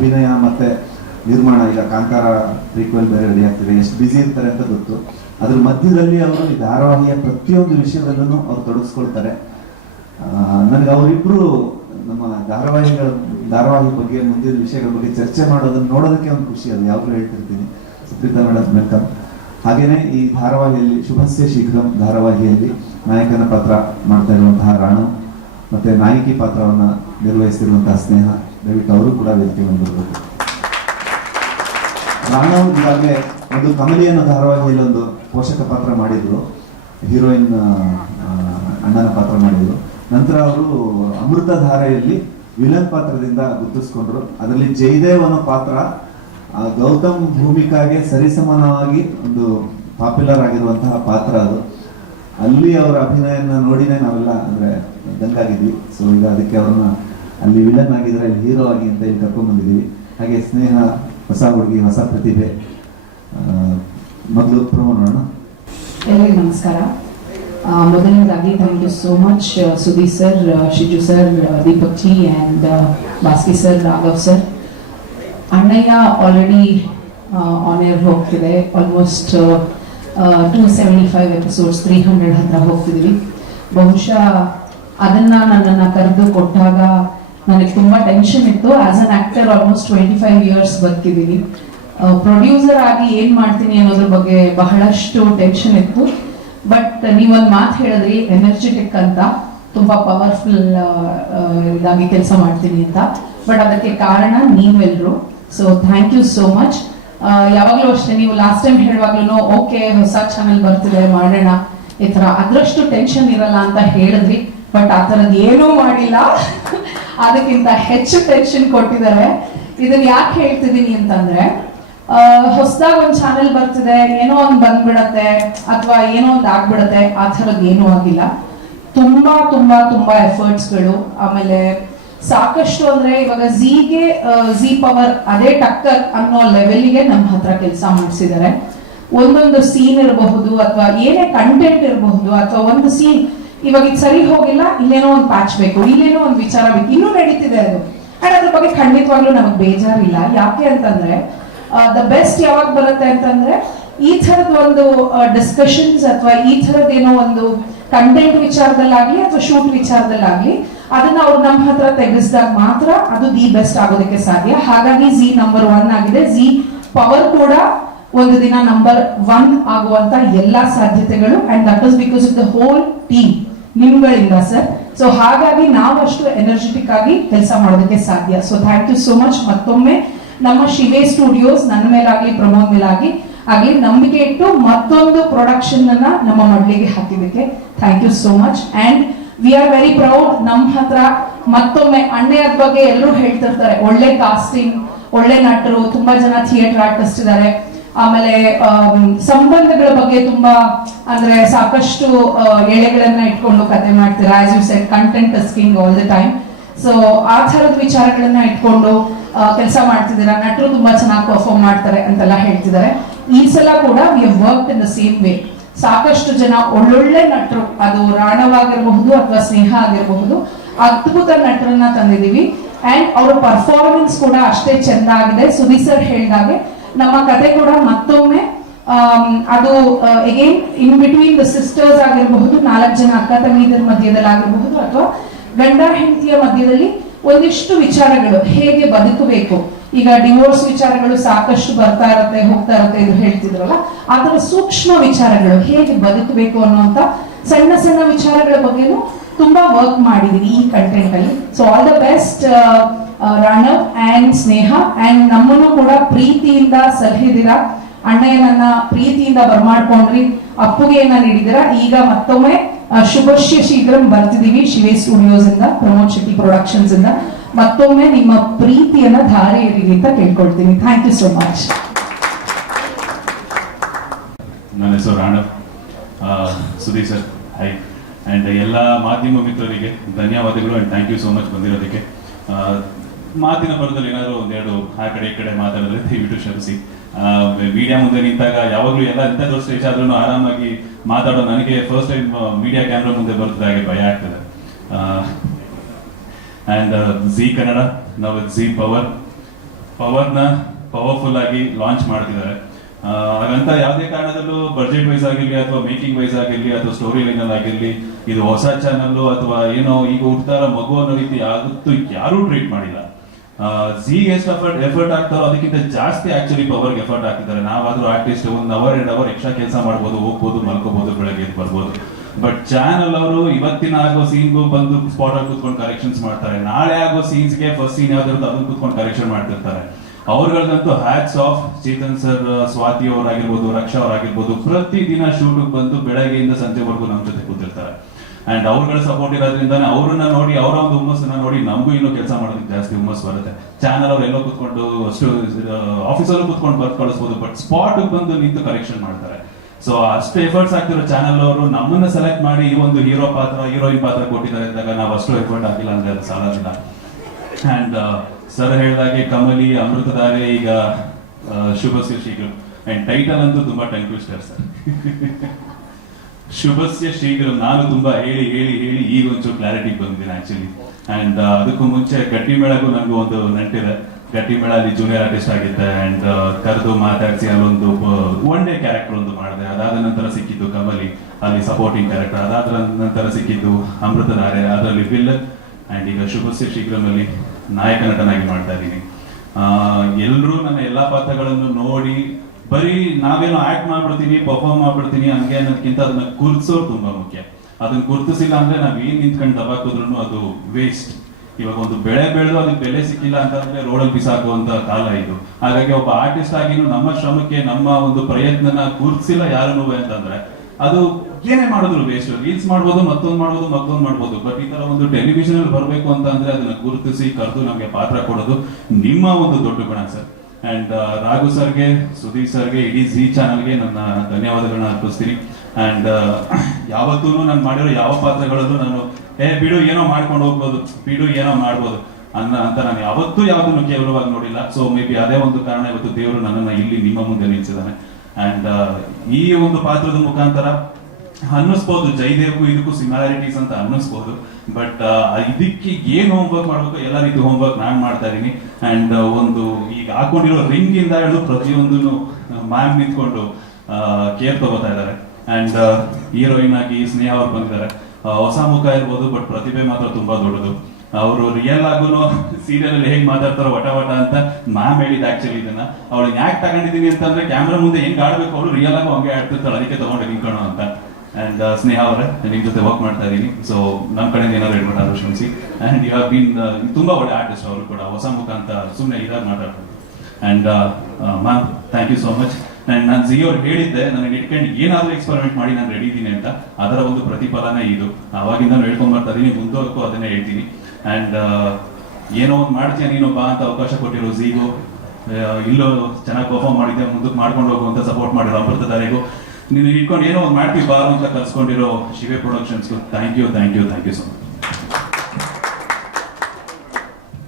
ಅಭಿನಯ ಮತ್ತು ನಿರ್ಮಾಣ, ಈಗ ಕಾಂತಾರ ಪ್ರೀಕ್ವೆಲ್ ಬೇರೆ ರೆಡಿ ಆಗ್ತಿದೆ, ಎಷ್ಟು ಬ್ಯುಸಿ ಇರ್ತಾರೆ ಅಂತ ಗೊತ್ತು. ಅದ್ರ ಮಧ್ಯದಲ್ಲಿ ಅವರು ಈ ಧಾರಾವಾಹಿಯ ಪ್ರತಿಯೊಂದು ವಿಷಯದಲ್ಲೂ ಅವ್ರು ತೊಡಗಿಸ್ಕೊಳ್ತಾರೆ. ನನಗೆ ಅವರಿಬ್ಬರು ನಮ್ಮ ಧಾರಾವಾಹಿ ಬಗ್ಗೆ, ಮುಂದಿನ ವಿಷಯಗಳ ಬಗ್ಗೆ ಚರ್ಚೆ ಮಾಡೋದನ್ನು ನೋಡೋದಕ್ಕೆ ಒಂದು ಖುಷಿ. ಅದು ಯಾವಾಗಲೂ ಹೇಳ್ತಿರ್ತೀನಿ. Supreetha madam welcome. ಹಾಗೆಯೇ ಈ ಧಾರಾವಾಹಿಯಲ್ಲಿ ಶುಭಸ್ಯ ಶೀಘ್ರಂ ಧಾರಾವಾಹಿಯಲ್ಲಿ ನಾಯಕನ ಪಾತ್ರ ಮಾಡ್ತಾ ಇರುವಂತಹ ರಾಣು ಮತ್ತು ನಾಯಕಿ ಪಾತ್ರವನ್ನು ನಿರ್ವಹಿಸ್ತಿರುವಂತಹ ಸ್ನೇಹ, ದಯವಿಟ್ಟು ಅವರು ಕೂಡ ವೇದಿಕೆ ಬಂದಿರಬೇಕು. ರಾಣು ಈಗಾಗಲೇ ಒಂದು ಕಮಲಿ ಅನ್ನೋ ಧಾರಾವಾಹಿಯಲ್ಲಿ ಒಂದು ಪೋಷಕ ಪಾತ್ರ ಮಾಡಿದ್ರು, ಹೀರೋಯಿನ್ ಅಣ್ಣನ ಪಾತ್ರ ಮಾಡಿದ್ರು. ನಂತರ ಅವರು ಅಮೃತಧಾರೆಯಲ್ಲಿ ವಿಲನ್ ಪಾತ್ರದಿಂದ ಗುರುತಿಸ್ಕೊಂಡ್ರು. ಅದರಲ್ಲಿ ಜಯದೇವ್ ಅನ್ನೋ ಪಾತ್ರ ಗೌತಮ್ ಭೂಮಿಕಾಗೆ ಸರಿಸಮಾನವಾಗಿ ಒಂದು ಪಾಪ್ಯುಲರ್ ಆಗಿರುವಂತಹ ಪಾತ್ರ ಅದು. ಅಲ್ಲಿ ಅವರ ಅಭಿನಯನ ನೋಡಿನೇ ನಾವೆಲ್ಲ ಅಂದರೆ ದಂಗಾಗಿದ್ವಿ. ಸೊ ಈಗ ಅದಕ್ಕೆ ಅವ್ರನ್ನ ಅಲ್ಲಿ ವಿಲನ್ ಆಗಿದ್ರೆ ಅಲ್ಲಿ ಹೀರೋ ಆಗಿ ಅಂತ ಇಲ್ಲಿ ಕರ್ಕೊಂಡ್ಬಂದಿದ್ದೀವಿ. ಹಾಗೆ ಸ್ನೇಹ ಹೊಸ ಹುಡುಗಿ, ಹೊಸ ಪ್ರತಿಭೆ. ಮೊದಲು ಪ್ರಮೋ ನೋಡೋಣ. ಎಲ್ಲರಿಗೂ ನಮಸ್ಕಾರ. ಮೊದಲನೇದಾಗಿ thank you so much Sudeep sir, Shiju sir, Deepak ji and Baski sir, Raghav sir. Annayya already on air ಹೋಗ್ತಿದೆ. ಆಲ್ಮೋಸ್ಟ್ 275 ಎಪಿಸೋಡ್ಸ್, 300 ಹತ್ರ ಹೋಗ್ತಿದ್ದೀವಿ. ಬಹುಶಃ ಅದನ್ನು ನನ್ನನ್ನು ಕರೆದು ಕೊಟ್ಟಾಗ ನನಗೆ ತುಂಬ ಟೆನ್ಷನ್ ಇತ್ತು. As an actor almost 25 years ಬದುಕಿದ್ದೀನಿ. ಪ್ರೊಡ್ಯೂಸರ್ ಆಗಿ ಏನು ಮಾಡ್ತೀನಿ ಅನ್ನೋದ್ರ ಬಗ್ಗೆ ಬಹಳಷ್ಟು ಟೆನ್ಷನ್ ಇತ್ತು. ಬಟ್ ನೀವೊಂದು ಮಾತು ಹೇಳಿದ್ರಿ, ಎನರ್ಜೆಟಿಕ್ ಅಂತ, ತುಂಬ ಪವರ್ಫುಲ್ ಇದಾಗಿ ಕೆಲಸ ಮಾಡ್ತೀನಿ ಅಂತ. ಬಟ್ ಅದಕ್ಕೆ ಕಾರಣ ನೀವೆಲ್ಲರೂ. So thank you so much. ಯಾವಾಗಲೂ ಅಷ್ಟೇ, ನೀವು ಲಾಸ್ಟ್ ಟೈಮ್ ಹೇಳುವಾಗ್ಲೂ ಓಕೆ ಹೊಸ ಚಾನಲ್ ಬರ್ತಿದೆ ಮಾಡೋಣ ಈ ಥರ, ಅದರಷ್ಟು ಟೆನ್ಷನ್ ಇರಲ್ಲ ಅಂತ ಹೇಳಿದ್ರಿ. ಬಟ್ ಆ ಥರದ್ದು ಏನೂ ಮಾಡಿಲ್ಲ. ಅದಕ್ಕಿಂತ ಹೆಚ್ಚು ಟೆನ್ಷನ್ ಕೊಟ್ಟಿದ್ದಾರೆ. ಇದನ್ನ ಯಾಕೆ ಹೇಳ್ತಿದ್ದೀನಿ ಅಂತಂದ್ರೆ, ಹೊಸದಾಗಿ ಒಂದು ಚಾನೆಲ್ ಬರ್ತಿದೆ, ಏನೋ ಒಂದು ಬಂದ್ಬಿಡತ್ತೆ ಅಥವಾ ಏನೋ ಒಂದು ಆಗ್ಬಿಡತ್ತೆ, ಆ ಥರದ್ದು ಏನೂ ಆಗಿಲ್ಲ. ತುಂಬಾ ತುಂಬಾ ತುಂಬಾ ಎಫರ್ಟ್ಸ್ಗಳು. ಆಮೇಲೆ ಸಾಕಷ್ಟು ಅಂದ್ರೆ ಇವಾಗ ಝೀ ಪವರ್ ಅದೇ ಟಕ್ಕರ್ ಅನ್ನೋ ಲೆವೆಲ್ಗೆ ನಮ್ಮ ಹತ್ರ ಕೆಲಸ ಮಾಡಿಸಿದ್ದಾರೆ. ಒಂದೊಂದು ಸೀನ್ ಇರಬಹುದು ಅಥವಾ ಏನೇ ಕಂಟೆಂಟ್ ಇರಬಹುದು, ಅಥವಾ ಒಂದು ಸೀನ್ ಇವಾಗ ಇದು ಸರಿ ಹೋಗಿಲ್ಲ, ಇಲ್ಲೇನೋ ಒಂದು ಪ್ಯಾಚ್ ಬೇಕು, ಇಲ್ಲೇನೋ ಒಂದು ವಿಚಾರ ಬೇಕು, ಇನ್ನೂ ನಡೀತಿದೆ ಅದು. ಅಂಡ್ ಅದ್ರ ಬಗ್ಗೆ ಖಂಡಿತವಾಗ್ಲೂ ನಮಗೆ ಬೇಜಾರಿಲ್ಲ. ಯಾಕೆ ಅಂತಂದ್ರೆ ದ ಬೆಸ್ಟ್ ಯಾವಾಗ ಬರುತ್ತೆ ಅಂತಂದ್ರೆ ಈ ಥರದ ಒಂದು ಡಿಸ್ಕಷನ್ಸ್ ಅಥವಾ ಈ ಥರದ್ದು ಏನೋ ಒಂದು ಕಂಟೆಂಟ್ ವಿಚಾರದಲ್ಲಾಗ್ಲಿ ಅಥವಾ ಶೂಟ್ ವಿಚಾರದಲ್ಲಾಗ್ಲಿ ಅದನ್ನ ಅವ್ರು ನಮ್ಮ ಹತ್ರ ತೆಗೆಸಿದಾಗ ಮಾತ್ರ ಅದು ದಿ ಬೆಸ್ಟ್ ಆಗೋದಕ್ಕೆ ಸಾಧ್ಯ. ಹಾಗಾಗಿ ಝೀ ನಂಬರ್ 1 ಆಗಿದೆ. ಝೀ ಪವರ್ ಕೂಡ ಒಂದು ದಿನ ನಂಬರ್ 1 ಆಗುವಂತ ಎಲ್ಲಾ ಸಾಧ್ಯತೆಗಳು, and that is because of the whole team, ನಿಮ್ಗಳಿಂದ ಸರ್. ಸೊ ಹಾಗಾಗಿ ನಾವು ಅಷ್ಟು ಎನರ್ಜೆಟಿಕ್ ಆಗಿ ಕೆಲಸ ಮಾಡೋದಕ್ಕೆ ಸಾಧ್ಯ. So thank you so much. ಮತ್ತೊಮ್ಮೆ ನಮ್ಮ ಶಿವೆ ಸ್ಟುಡಿಯೋಸ್ ನನ್ನ ಮೇಲಾಗ್ಲಿ ಪ್ರಮೋದ್ ಮೇಲಾಗ್ಲಿ ನಂಬಿಕೆ ಇಟ್ಟು ಮತ್ತೊಂದು ಪ್ರೊಡಕ್ಷನ್ ಅನ್ನ ನಮ್ಮ ಮಡ್ಲಿಗೆ ಹಾಕಿದ್ದಕ್ಕೆ thank you so much. And we are very proud. ನಮ್ಮ ಹತ್ರ ಮತ್ತೊಮ್ಮೆ ಅಣ್ಣಯ್ಯ ಬಗ್ಗೆ ಎಲ್ಲರೂ ಹೇಳ್ತಿರ್ತಾರೆ, ಒಳ್ಳೆ ಕಾಸ್ಟಿಂಗ್, ಒಳ್ಳೆ ನಟರು, ತುಂಬಾ ಜನ ಥಿಯೇಟರ್ ಆರ್ಟಿಸ್ಟ್ ಇದ್ದಾರೆ. ಆಮೇಲೆ ಸಂಬಂಧಗಳ ಬಗ್ಗೆ ತುಂಬಾ ಅಂದ್ರೆ ಸಾಕಷ್ಟು ಎಳೆಗಳನ್ನ ಇಟ್ಕೊಂಡು ಕತೆ ಮಾಡ್ತೀರಾ. As you said, content is king all the time. So ಆ ಥರದ ವಿಚಾರಗಳನ್ನ ಇಟ್ಕೊಂಡು ಕೆಲಸ ಮಾಡ್ತಿದ್ದೀರಾ. ನಟರು ತುಂಬಾ ಚೆನ್ನಾಗಿ ಪರ್ಫಾರ್ಮ್ ಮಾಡ್ತಾರೆ ಅಂತೆಲ್ಲ ಹೇಳ್ತಿದ್ದಾರೆ. ಈ ಸಲ ಕೂಡ we have worked in the same way. ಸಾಕಷ್ಟು ಜನ ಒಳ್ಳೊಳ್ಳೆ ನಟರು, ಅದು ರಾಣವಾಗಿರಬಹುದು ಅಥವಾ ಸ್ನೇಹ ಆಗಿರಬಹುದು, ಅದ್ಭುತ ನಟರನ್ನ ತಂದಿದ್ದೀವಿ. ಅಂಡ್ ಅವರ ಪರ್ಫಾರ್ಮೆನ್ಸ್ ಕೂಡ ಅಷ್ಟೇ ಚೆಂದ ಆಗಿದೆ. ಸುದೀಪ್ ಸರ್ ಹೇಳಿದಾಗೆ ನಮ್ಮ ಕತೆ ಕೂಡ ಮತ್ತೊಮ್ಮೆ ಅದು again in between the sisters ಆಗಿರಬಹುದು, 4 ಜನ ಅಕ್ಕ ತಂಗಿದರ ಮಧ್ಯದಲ್ಲಿ ಆಗಿರಬಹುದು, ಅಥವಾ ಗಂಡ ಹೆಂಡತಿಯ ಮಧ್ಯದಲ್ಲಿ ಒಂದಿಷ್ಟು ವಿಚಾರಗಳು, ಹೇಗೆ ಬದುಕಬೇಕು. ಈಗ ಡಿವೋರ್ಸ್ ವಿಚಾರಗಳು ಸಾಕಷ್ಟು ಬರ್ತಾ ಇರುತ್ತೆ, ಹೋಗ್ತಾ ಇರುತ್ತೆ, ಇದು ಹೇಳ್ತಿದ್ರಲ್ಲ, ಆ ತರ ಸೂಕ್ಷ್ಮ ವಿಚಾರಗಳು, ಹೇಗೆ ಬದುಕಬೇಕು ಅನ್ನುವಂತ ಸಣ್ಣ ಸಣ್ಣ ವಿಚಾರಗಳ ಬಗ್ಗೆನೂ ತುಂಬಾ ವರ್ಕ್ ಮಾಡಿದೀವಿ ಈ ಕಂಟೆಂಟ್ ಅಲ್ಲಿ. So all the best Ranav and Sneha. And ನಮ್ಮನ್ನು ಕೂಡ ಪ್ರೀತಿಯಿಂದ ಸಲಹಿದಿರಾ, ಅಣ್ಣಯ್ಯನನ್ನ ಪ್ರೀತಿಯಿಂದ ಬರ್ಮಾಡ್ಕೊಂಡ್ರಿ, ಅಪ್ಪುಗೆಯನ್ನ ನೀಡಿದಿರಾ. ಈಗ ಮತ್ತೊಮ್ಮೆ ಶುಭಶ್ಯ ಶೀಘ್ರಂ ಬರ್ತಿದೀವಿ ಶಿವೆ ಸ್ಟುಡಿಯೋಸ್ ಇಂದ, ಪ್ರಮೋದ್ ಶೆಟ್ಟಿ ಪ್ರೊಡಕ್ಷನ್ಸ್ ಇಂದ. ಮತ್ತೊಮ್ಮೆ ನಿಮ್ಮ ಪ್ರೀತಿಯನ್ನ ಧಾರೆ ಎರೀರಿ ಅಂತ ಕೇಳ್ಕೊಳ್ತೀನಿ. Thank you so much. ನನ್ನ ಹೆಸರು Ranav. Sudeep sir hi, and ಎಲ್ಲ ಮಾಧ್ಯಮ ಮಿತ್ರರಿಗೆ ಧನ್ಯವಾದಗಳು and thank you so much ಬಂದಿರೋದಕ್ಕೆ. ಮಾತಿನ ಬರದಲ್ಲಿ ಏನಾದರೂ ಒಂದೆರಡು ಆ ಕಡೆ ಈ ಕಡೆ ಮಾತಾಡಿದ್ರೆ ದಯವಿಟ್ಟು ಕ್ಷಮಿಸಿ. ಮೀಡಿಯಾ ಮುಂದೆ ನಿಂತಾಗ ಯಾವಾಗಲೂ ಎಲ್ಲ ಎಂಥದ್ದು ಸ್ಟೇಜ್ ಆದ್ರೂ ಆರಾಮಾಗಿ ಮಾತಾಡೋ ನನಗೆ ಫಸ್ಟ್ ಟೈಮ್ ಮೀಡಿಯಾ ಕ್ಯಾಮ್ರಾ ಮುಂದೆ ಬರ್ತದೆ, ಹಾಗೆ ಭಯ ಆಗ್ತದೆ. ಆ್ಯಂಡ್ ಝೀ ಕನ್ನಡ, ನಾವು ಝೀ ಪವರ್, ಪವರ್ಫುಲ್ ಆಗಿ ಲಾಂಚ್ ಮಾಡ್ತಿದ್ದಾರೆ. ಹಾಗಂತ ಯಾವುದೇ ಕಾರಣದಲ್ಲೂ ಬಡ್ಜೆಟ್ ವೈಸ್ ಆಗಿರ್ಲಿ ಅಥವಾ ಮೇಕಿಂಗ್ ವೈಸ್ ಆಗಿರ್ಲಿ ಅಥವಾ ಸ್ಟೋರಿ ಲೈನ್ ಅಲ್ಲಿ ಆಗಿರ್ಲಿ ಇದು ಹೊಸ ಚಾನಲ್ ಅಥವಾ ಏನೋ ಈಗ ಹುಡ್ತಾರ ಮಗು ಅನ್ನೋ ರೀತಿ ಯಾವತ್ತೂ ಯಾರೂ ಟ್ರೀಟ್ ಮಾಡಿಲ್ಲ. ಝೀಗೆ ಎಷ್ಟು ಎಫರ್ಟ್ ಆಗ್ತಾರೋ ಅದಕ್ಕಿಂತ ಜಾಸ್ತಿ ಆಕ್ಚುಲಿ ಪವರ್ಗೆ ಎಫರ್ಟ್ ಹಾಕ್ತಿದ್ದಾರೆ. ನಾವಾದ್ರೂ ಆರ್ಟಿಸ್ಟ್ 1 hour 2 hour ಎಕ್ಸ್ಟ್ರಾ ಕೆಲಸ ಮಾಡ್ಬೋದು, ಹೋಗ್ಬೋದು, ಮಲ್ಕೋಬಹುದು, ಬೆಳಗ್ಗೆ ಎದ್ದು ಬರ್ಬೋದು. ಬಟ್ ಚಾನಲ್ ಅವರು ಇವತ್ತಿನ ಆಗೋ ಸೀನ್ಗೂ ಬಂದು ಸ್ಪಾಟ್ ಆಗಿ ಕೂತ್ಕೊಂಡು ಕರೆಕ್ಷನ್ಸ್ ಮಾಡ್ತಾರೆ. ನಾಳೆ ಆಗೋ ಸೀನ್ಸ್ಗೆ ಫಸ್ಟ್ ಸೀನ್ ಯಾವ್ದಾದ್ರು ಅದನ್ನ ಕೂತ್ಕೊಂಡು ಕರೆಕ್ಷನ್ ಮಾಡ್ತಿರ್ತಾರೆ. ಅವ್ರಗಳಂತೂ hats off. Chetan sir, Swathi ಅವರಾಗಿರ್ಬೋದು, ರಕ್ಷಾ ಅವರಾಗಿರ್ಬೋದು, ಪ್ರತಿದಿನ ಶೂಟಿಗೆ ಬಂದು ಬೆಳಗ್ಗೆಯಿಂದ ಸಂಜೆವರೆಗೂ ನಮ್ಮ ಜೊತೆ ಕೂತಿರ್ತಾರೆ. ಅಂಡ್ ಅವ್ರಗಳ ಸಪೋರ್ಟ್ ಇರೋದ್ರಿಂದಾನೆ ಅವ್ರನ್ನ ನೋಡಿ, ಅವರ ಒಂದು ಹುಮ್ಮಸ್ಸನ್ನ ನೋಡಿ ನಮಗೂ ಇನ್ನೂ ಕೆಲಸ ಮಾಡೋದಕ್ಕೆ ಜಾಸ್ತಿ ಹುಮ್ಮಸ್ ಬರುತ್ತೆ. ಚಾನಲ್ ಅವ್ರು ಎಲ್ಲೋ ಕೂತ್ಕೊಂಡು ಅಷ್ಟು ಆಫೀಸಲ್ಲೂ ಕೂತ್ಕೊಂಡು ಬರ್ತ್ ಕಳಿಸ್ಬೋದು, ಬಟ್ ಸ್ಪಾಟ್ ಬಂದು ನಿಂತು ಕರೆಕ್ಷನ್ ಮಾಡ್ತಾರೆ. ಸೊ ಅಷ್ಟು ಎಫರ್ಟ್ಸ್ ಆಗ್ತಿರೋ ಚಾನಲ್ ಅವರು ನಮ್ಮನ್ನ ಸೆಲೆಕ್ಟ್ ಮಾಡಿ ಈ ಒಂದು ಹೀರೋ ಪಾತ್ರ, ಹೀರೋಯಿನ್ ಪಾತ್ರ ಕೊಟ್ಟಿದ್ದಾರೆ ಅಂದಾಗ ನಾವು ಅಷ್ಟು ಎಫರ್ಟ್ ಹಾಕಿಲ್ಲ ಅಂದ್ರೆ ಅದು ಸಾಲೋದಿಲ್ಲ. ಅಂಡ್ ಸರ್ ಹೇಳಿದಾಗೆ ಕಮಲಿ, ಅಮೃತಧಾರೆ, ಈಗ ಶುಭಸ್ಯ ಶೀಘ್ರ. ಅಂಡ್ ಟೈಟಲ್ ಅಂತೂ ತುಂಬಾ ಟೈಮ್ ಟ್ವಿಸ್ಟರ್ ಸರ್. ಶುಭಸ್ಯ ಶೀಘ್ರ ನಾನು ತುಂಬಾ ಹೇಳಿ ಹೇಳಿ ಹೇಳಿ ಈಗ ಒಂಚೂರು ಕ್ಲಾರಿಟಿ ಬಂದಿದ್ದೀನಿ ಆಕ್ಚುಲಿ. ಅಂಡ್ ಅದಕ್ಕೂ ಮುಂಚೆ ಗಟ್ಟಿ ಮೇಳಗೂ ನನಗೂ ಒಂದು ನಂಟಿದೆ. ಗಟ್ಟಿ ಮೇಳ ಅಲ್ಲಿ ಜೂನಿಯರ್ ಆರ್ಟಿಸ್ಟ್ ಆಗಿದ್ದೆ. ಅಂಡ್ ಕರೆದು ಮಾತಾಡಿಸಿ ಅಲ್ಲೊಂದು ಒನ್ ಡೇ ಕ್ಯಾರೆಕ್ಟರ್ ಒಂದು ಮಾಡಿದೆ. ಅದಾದ ನಂತರ ಸಿಕ್ಕಿದ್ದು ಕಮಲಿ, ಅಲ್ಲಿ ಸಪೋರ್ಟಿಂಗ್ ಕ್ಯಾರೆಕ್ಟರ್. ಅದಾದ ನಂತರ ಸಿಕ್ಕಿದ್ದು ಅಮೃತಧಾರೆ, ಅದರಲ್ಲಿ ವಿಲ್ಲನ್. ಅಂಡ್ ಈಗ ಶುಭಸ್ಯ ಶೀಘ್ರದಲ್ಲಿ ನಾಯಕ ನಟನಾಗಿ ಮಾಡ್ತಾ ಇದ್ದೀನಿ. ಎಲ್ಲರೂ ನನ್ನ ಎಲ್ಲಾ ಪಾತ್ರಗಳನ್ನು ನೋಡಿ ಬರೀ ನಾವೇನೋ ಆಕ್ಟ್ ಮಾಡ್ಬಿಡ್ತೀನಿ, ಪರ್ಫಾರ್ಮ್ ಮಾಡ್ಬಿಡ್ತೀನಿ ಹಂಗೆ ಅನ್ನೋದಕ್ಕಿಂತ ಅದನ್ನ ಗುರುತಿಸೋರು ತುಂಬಾ ಮುಖ್ಯ. ಅದನ್ನ ಗುರುತಿಸಿಲ್ಲ ಅಂದ್ರೆ ನಾವ್ ಏನ್ ನಿಂತ್ಕೊಂಡು ದಬಾಕಿದ್ರು ಅದು ವೇಸ್ಟ್. ಇವಾಗ ಒಂದು ಬೆಳೆ ಬೆಳೆದು ಅದಕ್ಕೆ ಬೆಲೆ ಸಿಕ್ಕಿಲ್ಲ ಅಂತಂದ್ರೆ ರೋಡಲ್ಲಿ ಬಿಸಾಕುವಂತ ಕಾಲ ಇದು. ಹಾಗಾಗಿ ಒಬ್ಬ ಆರ್ಟಿಸ್ಟ್ ಆಗಿನೂ ನಮ್ಮ ಶ್ರಮಕ್ಕೆ, ನಮ್ಮ ಒಂದು ಪ್ರಯತ್ನನ ಗುರುತಿಸಿಲ್ಲ ಯಾರನ್ನೂ ಅಂತಂದ್ರೆ ಅದು ಏನೇ ಮಾಡಿದ್ರು ವೇಸ್ಟ್. ರೀಲ್ಸ್ ಮಾಡ್ಬೋದು, ಮತ್ತೊಂದು ಮಾಡ್ಬೋದು, ಬಟ್ ಈ ತರ ಒಂದು ಟೆಲಿವಿಷನ್ ಅಲ್ಲಿ ಬರ್ಬೇಕು ಅಂತ ಅಂದ್ರೆ ಅದನ್ನ ಗುರುತಿಸಿ ಕರೆದು ನಮ್ಗೆ ಪಾತ್ರ ಕೊಡೋದು ನಿಮ್ಮ ಒಂದು ದೊಡ್ಡ ಗುಣ ಸರ್. ಅಂಡ್ ರಾಘು ಸರ್ಗೆ, ಸುದೀಪ್ ಸರ್ಗೆ, ಇಡೀ ಝೀ ಚಾನಲ್ಗೆ ನನ್ನ ಧನ್ಯವಾದಗಳನ್ನ ಅರ್ಪಿಸ್ತೀನಿ. ಅಂಡ್ ಯಾವತ್ತೂ ನಾನು ಮಾಡಿರೋ ಯಾವ ಪಾತ್ರಗಳಲ್ಲೂ ನಾನು ಬಿಡು ಏನೋ ಮಾಡ್ಕೊಂಡು ಹೋಗ್ಬೋದು, ಬಿಡು ಏನೋ ಮಾಡ್ಬೋದು ಅಂತ ನಾನು ಯಾವತ್ತೂ ಯಾವುದನ್ನು ಕೇವಲವಾಗಿ ನೋಡಿಲ್ಲ. ಸೊ ಮೇ ಬಿ ಅದೇ ಒಂದು ಕಾರಣ ಇವತ್ತು ದೇವರು ನನ್ನನ್ನು ಇಲ್ಲಿ ನಿಮ್ಮ ಮುಂದೆ ನಿಲ್ಸಿದ್ದಾನೆ. ಅಂಡ್ ಈ ಒಂದು ಪಾತ್ರದ ಮುಖಾಂತರ ಅನ್ನಿಸ್ಬೋದು ಜಯದೇವ್ಗೂ ಇದಕ್ಕೂ ಸಿಮಿಲಾರಿಟೀಸ್ ಅಂತ ಅನ್ನಿಸ್ಬೋದು, ಬಟ್ ಇದಕ್ಕೆ ಏನ್ ಹೋಮ್ವರ್ಕ್ ಮಾಡ್ಬೇಕು ಎಲ್ಲ ರೀತಿ ಹೋಮ್ವರ್ಕ್ ನಾನು ಮಾಡ್ತಾ ಇದ್ದೀನಿ. ಅಂಡ್ ಒಂದು ಈಗ ಹಾಕೊಂಡಿರೋ ರಿಂಗ್ ಇಂದ ಹಿಡಿದು ಪ್ರತಿಯೊಂದನ್ನು ಮ್ಯಾಮ್ ನಿಂತ್ಕೊಂಡು ಕೇರ್ ತಗೋತಾ ಇದ್ದಾರೆ. ಅಂಡ್ ಹೀರೋಯಿನ್ ಆಗಿ ಸ್ನೇಹ ಅವ್ರು ಬಂದಿದ್ದಾರೆ. ಹೊಸ ಮುಖ ಇರ್ಬೋದು, ಬಟ್ ಪ್ರತಿಭೆ ಮಾತ್ರ ತುಂಬಾ ದೊಡ್ಡದು. ಅವರು ರಿಯಲ್ ಆಗು ಸೀರಿಯಲ್ ಅಲ್ಲಿ ಹೇಗ್ ಮಾತಾಡ್ತಾರೋ ವಟ ಅಂತ ಮ್ಯಾಮ್ ಹೇಳಿದ್ ಆಕ್ಚುಲಿ ಇದನ್ನ. ಅವಳು ಯಾಕೆ ತಗೊಂಡಿದೀನಿ ಅಂತಂದ್ರೆ ಕ್ಯಾಮ್ರಾ ಮುಂದೆ ಹೆಂಗ್ ಆಡ್ಬೇಕು ಅವಳು ರಿಯಲ್ ಆಗು ಹಂಗೆ ಆಡ್ತಿರ್ತಾಳೆ, ಅದಕ್ಕೆ ತಗೊಂಡು ನಿಂತ್ಕೊಳ್ಳೋ ಅಂತ. ಅಂಡ್ ಸ್ನೇಹ ಅವರೇ, ನಿಮ್ ಜೊತೆ ವರ್ಕ್ ಮಾಡ್ತಾ ಇದ್ದೀನಿ. ಸೊ ನಮ್ಮ ಕಡೆಯಿಂದ ಏನಾದ್ರು ಹೇಳ್ಬಿಟ್ಟಾದ್ರು ಕ್ಷಮಿಸಿ. ಅಂಡ್ ಯು ಹ್ಯಾವ್ ಬೀನ್ ತುಂಬಾ ಒಳ್ಳೆ ಆರ್ಟಿಸ್ಟ್ ಅವರು ಕೂಡ, ಹೊಸ ಮುಖ ಅಂತ ಸುಮ್ಮನೆ ಇದಾಗ ಮಾತಾಡ್ತಾರೆ. And ma'am thank you so much. And ನಾನು ಝೀ ಅವ್ರು ಹೇಳಿದ್ದೆ ನನಗೆ ಇಟ್ಕೊಂಡು ಏನಾದ್ರೂ ಎಕ್ಸ್ಪೆರಿಮೆಂಟ್ ಮಾಡಿ ನಾನು ರೆಡಿ ಇದ್ದೀನಿ ಅಂತ. ಅದರ ಒಂದು ಪ್ರತಿಫಲನೇ ಇದು. ಅವಾಗಿಂದ ಹೇಳ್ಕೊಂಡ್ ಬರ್ತಾ ಇದೀನಿ, ಮುಂದುವರೆಗೂ ಅದನ್ನೇ ಹೇಳ್ತೀನಿ. ಅಂಡ್ ಏನೋ ಒಂದು ಮಾಡ್ತೀಯ ನೀನು ಬಾ ಅಂತ ಅವಕಾಶ ಕೊಟ್ಟಿರೋ ಝೀಗೂ, ಇಲ್ಲೋ ಚೆನ್ನಾಗಿ ಪರ್ಫಾರ್ಮ್ ಮಾಡಿದ್ದೆ ಮುಂದಕ್ಕೆ ಮಾಡ್ಕೊಂಡು ಹೋಗುವಂತ ಸಪೋರ್ಟ್ ಮಾಡಿರೋ ಅಮೃತಧಾರೆಗೂ, ನೀನು ಇಟ್ಕೊಂಡು ಏನೋ ಒಂದು ಮಾಡ್ತೀವಿ ಬಾರು ಅಂತ ಕಲ್ಸ್ಕೊಂಡಿರೋ ಶಿವೆ ಪ್ರೊಡಕ್ಷನ್ಸ್ಗೂ thank you so much.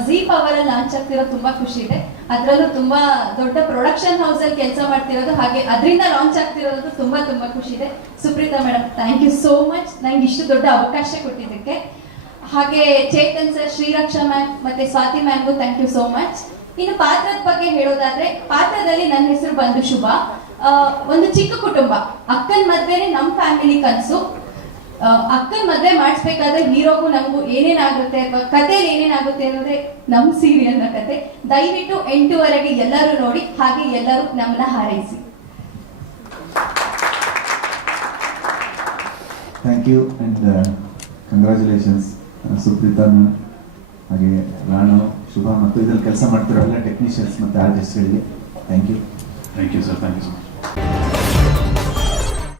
Zee power ಅಲ್ಲಿ ಲಾಂಚ್ ಆಗ್ತಿರೋ ತುಂಬಾ ಖುಷಿ ಇದೆ. ಅದ್ರಲ್ಲೂ ತುಂಬಾ ದೊಡ್ಡ ಪ್ರೊಡಕ್ಷನ್ ಹೌಸ್ ಅಲ್ಲಿ ಕೆಲಸ ಮಾಡ್ತಿರೋದು, ಹಾಗೆ ಅದರಿಂದ ಲಾಂಚ್ ಆಗ್ತಿರೋದು ತುಂಬಾ ಖುಷಿ ಇದೆ. Supreetha madam thank you so much ನಂಗೆ ಇಷ್ಟು ದೊಡ್ಡ ಅವಕಾಶ ಕೊಟ್ಟಿದ್ದಕ್ಕೆ. ಹಾಗೆ ಚೇತನ್ ಸರ್, ಶ್ರೀರಕ್ಷಾ ಮ್ಯಾಮ್ ಮತ್ತೆ ಸ್ವಾತಿ ಮ್ಯಾಮ್ಗೂ ಥ್ಯಾಂಕ್ ಯು ಸೋ ಮಚ್. ಇನ್ನು ಪಾತ್ರದ ಬಗ್ಗೆ ಹೇಳೋದಾದ್ರೆ, ಪಾತ್ರದಲ್ಲಿ ನನ್ನ ಹೆಸರು ಬಂದು ಶುಭ. ಒಂದು ಚಿಕ್ಕ ಕುಟುಂಬ, ಅಕ್ಕನ ಮದ್ವೆನೆ ನಮ್ಮ ಫ್ಯಾಮಿಲಿ ಕನಸು. ಅಕ್ಕನ ಮದ್ವೆ ಮಾಡಿಸ್ಬೇಕಾದ್ರೆ ಹೀರೋಗೂ ನಮಗೂ ಏನೇನಾಗುತ್ತೆ ಅಥವಾ ಕಥೆಯಲ್ಲಿ ಏನೇನಾಗುತ್ತೆ ಅನ್ನೋದೇ ನಮ್ಮ ಸೀರಿಯಲ್ನ ಕತೆ. ದಯವಿಟ್ಟು 8ವರೆಗೆ ಎಲ್ಲರೂ ನೋಡಿ, ಹಾಗೆ ಎಲ್ಲರೂ ನಮ್ಮನ್ನ ಹಾರೈಸಿ. Thank you and congratulations Supreetha ma'am, ಹಾಗೆ ರಾಣು, ಶುಭ ಮತ್ತು ಇದ್ರಲ್ಲಿ ಕೆಲಸ ಮಾಡ್ತಿರೋ ಎಲ್ಲ ಟೆಕ್ನಿಷಿಯನ್ಸ್ ಮತ್ತು ಆರ್ಟಿಸ್ಟ್ಗಳಿಗೆ thank you sir, thank you so much.